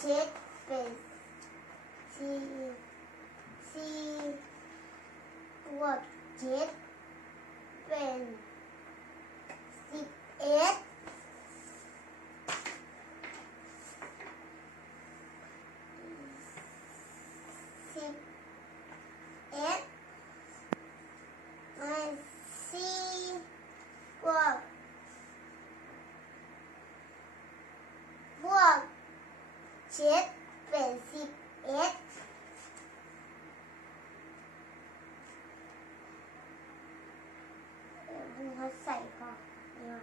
เจ็ดเป็นสี่บวกเจ็ดเป็น11บวกเจ็ดเป็น11เขาใส่ก่อนเนี่ย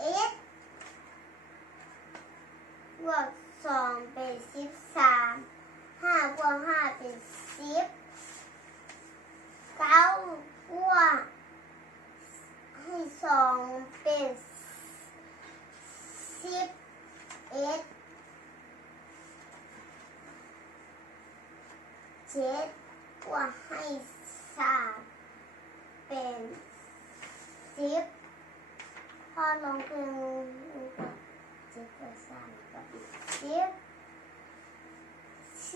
11บวก2เป็น13 5บวก5เป็น10 9บวกให้2เป็น11 7บวกให้3เป็น10พอลงเป็น7บวก3กับ10 4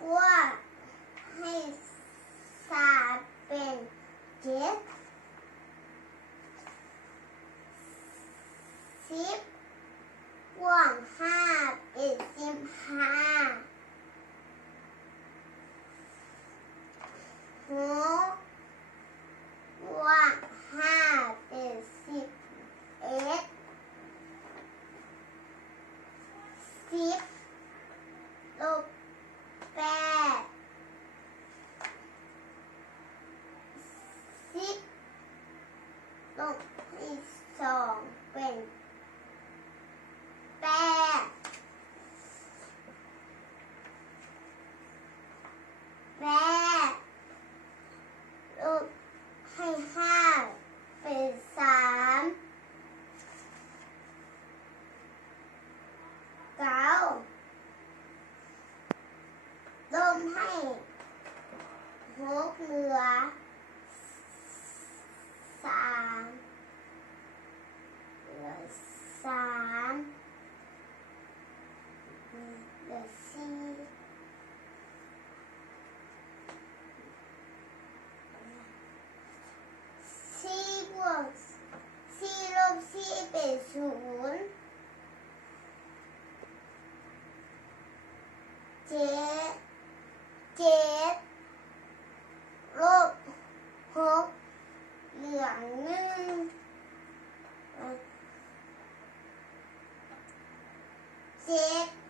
บวกให้3เป็น7 10บวก5เป็น15 6บวก5เป็น11 10ลบ8 10ลบให้2เป็น8ลบให้5เป็น3 9ลบให้6เหลือ3เหลือ4บวก4ลบ4เป็น0 7ลบ6เหลือ1 7